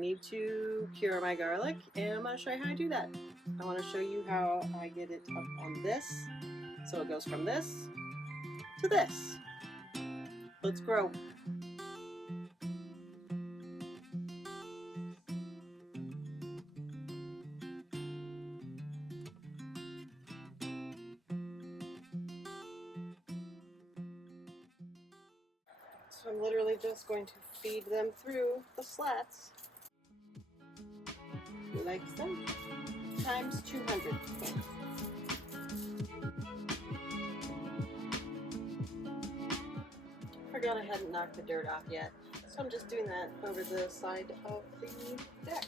need to cure my garlic, and I'm going to show you how I do that. I want to show you how I get it up on this. So it goes from this to this. Let's grow. So I'm literally just going to feed them through the slats like so, times 200. Forgot I hadn't knocked the dirt off yet, so I'm just doing that over the side of the deck.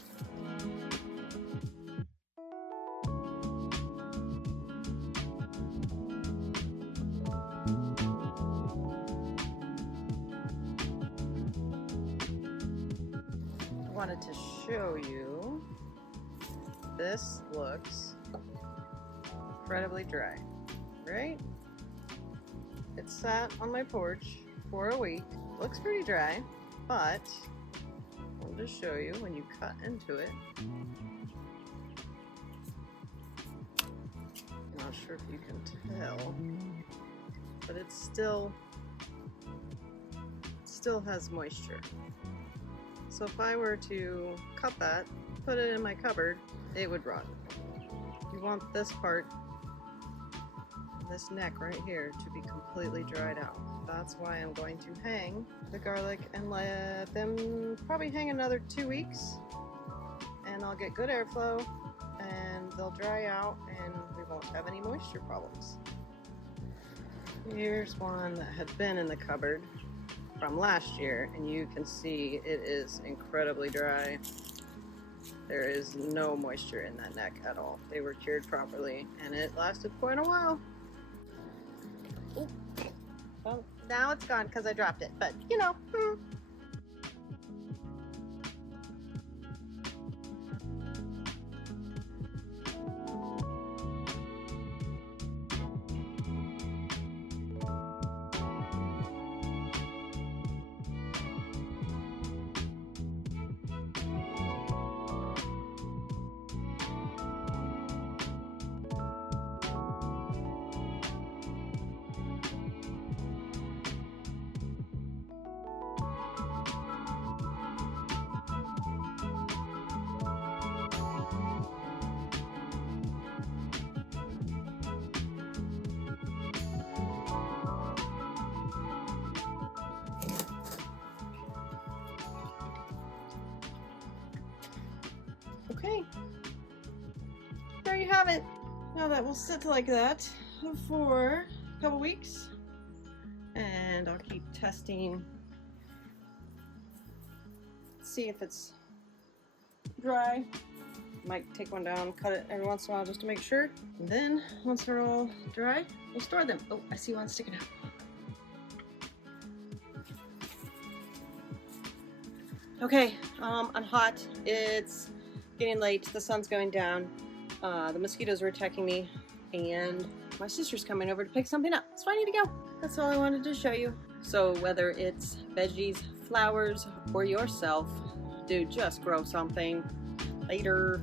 I wanted to show you, this looks incredibly dry, right? It sat on my porch for a week. Looks pretty dry, but I'll just show you when you cut into it. I'm not sure if you can tell, but it still has moisture. So if I were to cut that, put it in my cupboard, it would rot. You want this part, this neck right here, to be completely dried out. That's why I'm going to hang the garlic and let them probably hang another 2 weeks, and I'll get good airflow and they'll dry out and we won't have any moisture problems. Here's one that had been in the cupboard from last year, and you can see it is incredibly dry. There is no moisture in that neck at all. They were cured properly and it lasted quite a while. Ooh. Well, now it's gone because I dropped it, but you know. Okay, there you have it. Now that will sit like that for a couple weeks, and I'll keep testing, see if it's dry. Might take one down, cut it every once in a while just to make sure. And then once they're all dry, we'll store them. Oh, I see one sticking out. Okay, I'm hot. It's getting late. The sun's going down. The mosquitoes were attacking me, and my sister's coming over to pick something up, so I need to go. That's all I wanted to show you. So whether it's veggies, flowers, or yourself, dude, just grow something. Later.